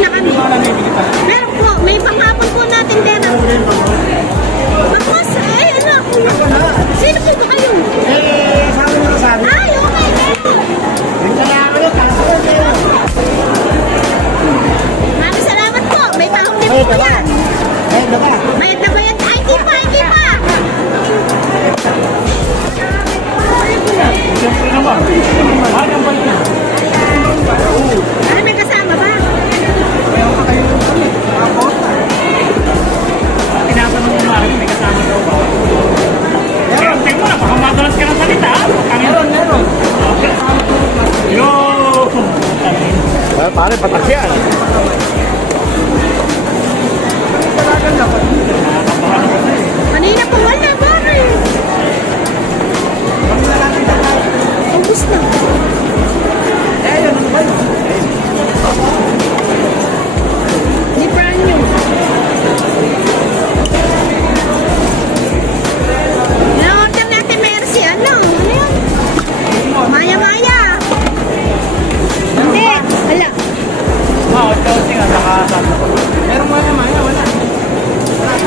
na kami. Meron po, may panghapon po natin din. Tapos, ano? Sino po ba kayo? Sabi mo sabi. Ay, okay. Maraming salamat po. May tahong din po yan. Bayad na bayad. Ay, hindi pa, hindi pa. Ano, may kasama ba? Tinatanong mo namin, may kasama daw ba? Meron, tingnan mo na, baka madalas ka ng salita. Meron. Yo! Pare, patas yan. Kanina po wala, pare. Ubus na. Di brand new. Na-order natin Mercy. Ano? Ano yan? Maya-maya. Hindi. Wala. Wow, ito nga, nakasama ko. Meron mo na maya, wala. Stop.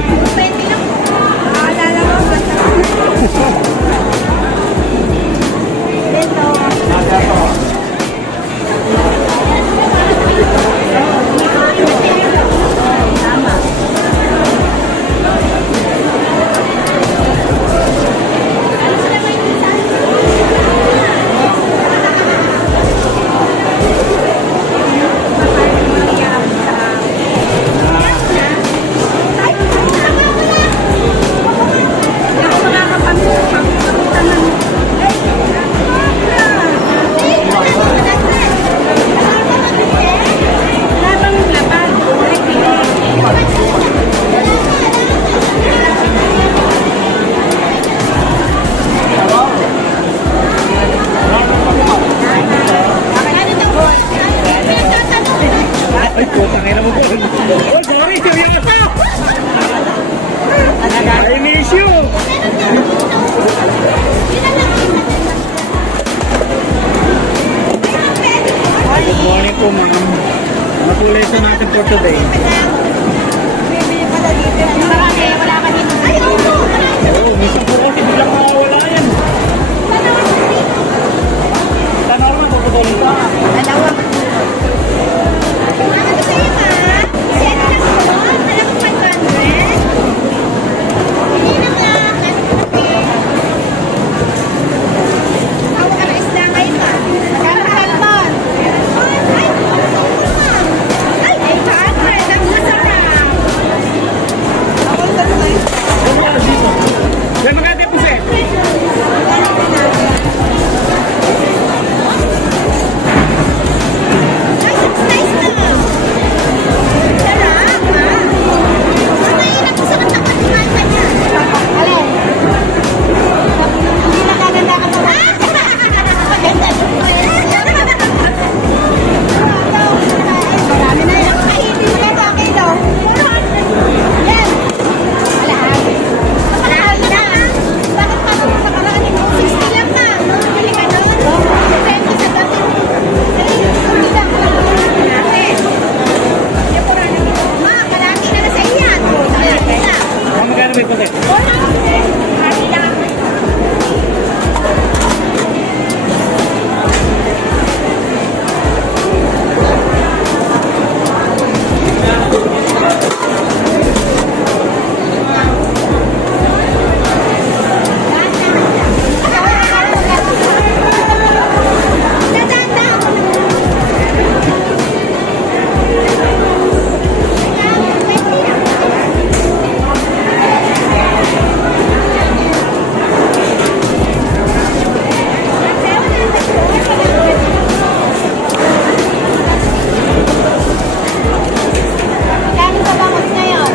Pwede lang po. Naalala mo, basta. Dito. Tama. Ay, putang ina mo po. Oh, sorry, serious ka. Ay, issue. Good morning po, ma'am. Ano po lesson natin for today? Wala ka dito. Ay, oo. Oh, minsan po kasi biglang mawawala yan. Tanaw na, tututulong ka. Dalawa. Ano sa'yo, ma? Sino lang ako? Alam ko 500? Hindi na nga. Tawag ka na isda kayo, ma. Magkano ka lang, ma? Ay, 500. Ang masarap. Yan mga ate po, sir. Ay, that's nice na. Sarap, ha? Mainam ko sa katapat-mata niya. Alin? Hindi nagaganda ka pa ba? Maganda. Marami na yan. Kainin mo na ba? Kilo? 400. Yan. Kalahati. Kalahati na. Bakit pa sa karaan mo? 60 lang ka. Bili ka nun. 20 sa dati. Hindi lang. Kalahati. Yung 400 dito. Ma, kalahati na na sa iyan. Kalahati na. Ang magkano may po, sir? 400. Kalahati lang. Magkano sa bangos ngayon?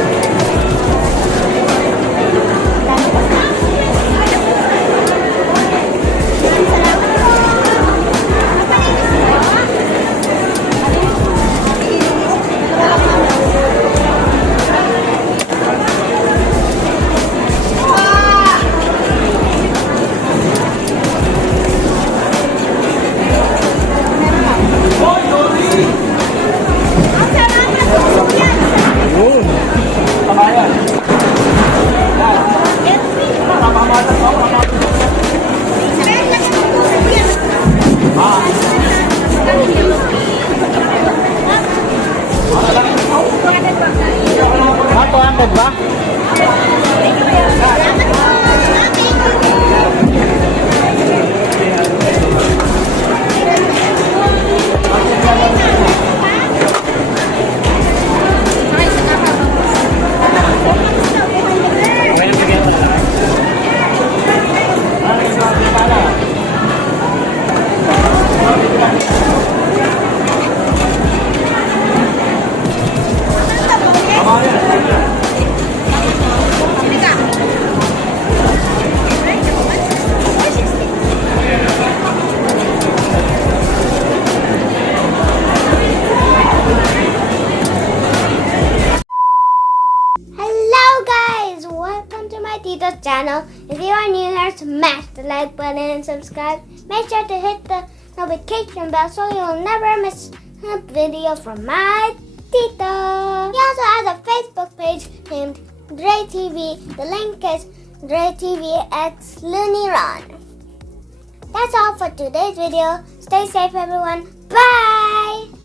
Magkano ba? Salamat po. Mapalinis mo? Wala ka naman. Ang sarap na tusok yan. Yun. Tama yan. Kaya lang ang tusok yan. Ah, 200 ba? Salamat po. Ngayon, bigyan ko na. Hello guys, welcome to my Tito's channel. If you are new here, smash the like button and subscribe. Make sure to hit the notification bell so you'll never miss a video from my Tito. He also has a Facebook page named Dre TV. The link is Dre TV X Looney Ron. That's all for today's video. Stay safe, everyone. Bye!